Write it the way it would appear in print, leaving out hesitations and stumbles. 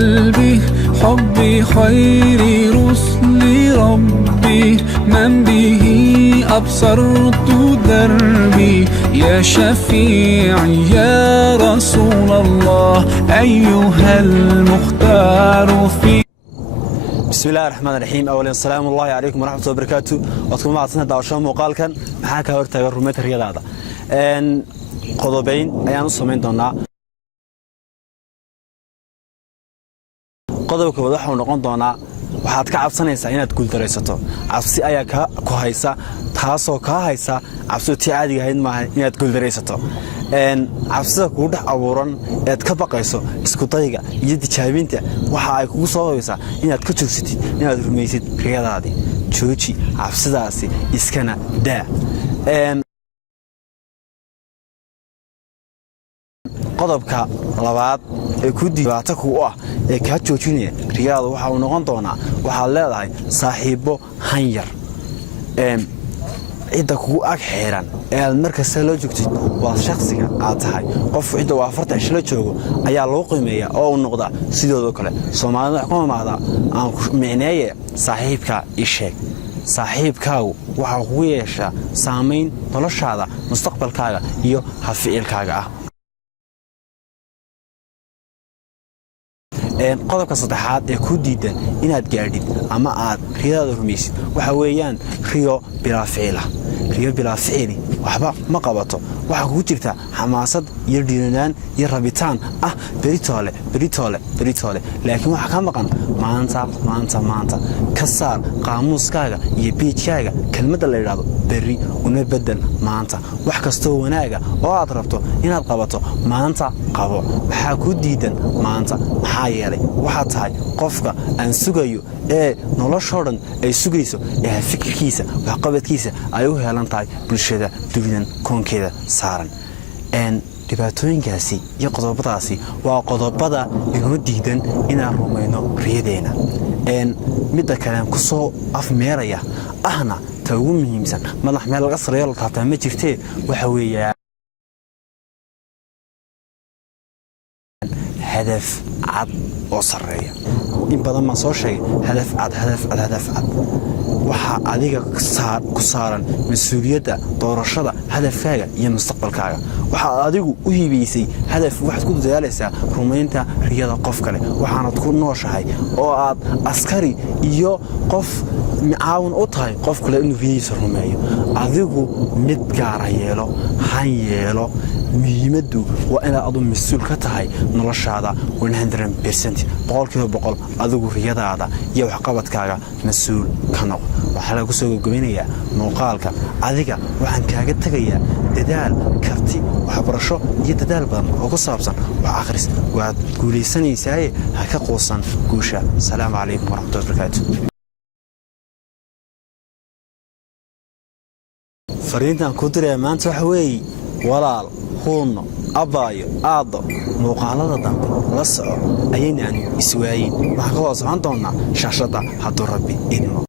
قلبي حبي خير رسل ربي من به أبصرت دربي يا شفيعي يا رسول الله أيها المختار في بسم الله الرحمن الرحيم. أولا السلام الله عليكم ورحمة الله وبركاته. وأتكلم مع سنة دعوشان مقال كان محاك هورتاق الرومية الرياضة هذا قضوبين أيان الصومين دونا قضوبك وضحوا نقون دونا waxaad ka cabsanaysaa inaad guul dareysato cabsi ayaa ku haysa taasoo ka haysa cabsi tii caadiga ahayd maaha inaad guul dareysato cabsida kugu dhex abuuran eed ka baqayso isku dayga iyo tijaabinta waxa ay kugu soo haysaa inaad ka joogsatid inaad rumaysid riyadaadii jooji cabsidaasi iskana daa qodobka labaad ee ku dibaato ku ah ee ka joojinaya riyada waxa uu noqon doonaa waxaad leedahay saaxiibo hanyar cida kugu ag xeeran ee aad markasta la joogtid waa shakhsiga aad tahay qof cida waa 40 shil joogo ayaa loo qiimeeyaa oo uu noqda sidoo kale Soomaalida kuma maada aan ku micneeye saaxiibka isheeg saaxiibkaagu waxa uu yeeshaa saameyn noloshaada mustaqbalkaaga iyo haficilkaaga ah qodobka saddexaad ee ku diidan inaad gaadhid ama aad riyada rumaysid waxa weeyaan riyo bila ficil waxba ma qabato waxa ku jirta xamaasad iyo dhiiranaan iyo rabitaan ah beritoole laakiin waxa ka maqan maanta ka saar qaamuuskaaga iyo biijkaaga kelmadda la yiraahdo beri una bedel maanta wax kasto wanaaga oo aad rabto inaad qabato maanta qabo waxa ku diidan maanta maxaa yeelay waxa tahay qofka aan sugayo ee noloshoo dhan ay sugayso ee fikirkiisa wax qabadkiisa ay u heelan tahay bulshada dunidan koonkeeda saaran dhibaatooyinkaasi iyo qodobadaasi waa qodobada inoo diidan inaan rumayno riyadeena midda kale ku soo afmeeraya ahna ta ugu muhiimsan madax meel laga sareeyo la taabtaa ma jirtee waxa weeyaa هدف عد وصرية إن بدل ما صار شيء هدف عد وح عليك كسارا مسؤولية دورشة هدف كاجا هي مستقبل كاجا وح عليك وهي بيسي هدف واحد كده جالسة رومينتا رياضة قف كله وحنا تكون نوش هاي أو عسكري يو قف معاون أطهي قف كله إنه فيه سرماية عليك متجار هيلو هيلو muhiimadu waa inaad adu mas'uul ka tahay noloshaada 100% boqolkiiba boqol adigu riyadaada iyo wax qabadkaaga mas'uul ka noqo waxa lagu soo gudbinayaa muuqaalka adiga waxaan kaaga tagayaa dadaal karti waxbarasho iyo dadaal badan oo ku saabsan wax akhris waad guuleysanaysaa ha ka qoosan guusha salaamu calaykum waraxmatullaahi wabarakaatuh fariintan ku diray maanta waxa weeye walaal هون أبايو آضو مقالة dambe la soco ayayna iswaayeen waxa ka hoos aan doonaa shaashada hadduu rabbi idmo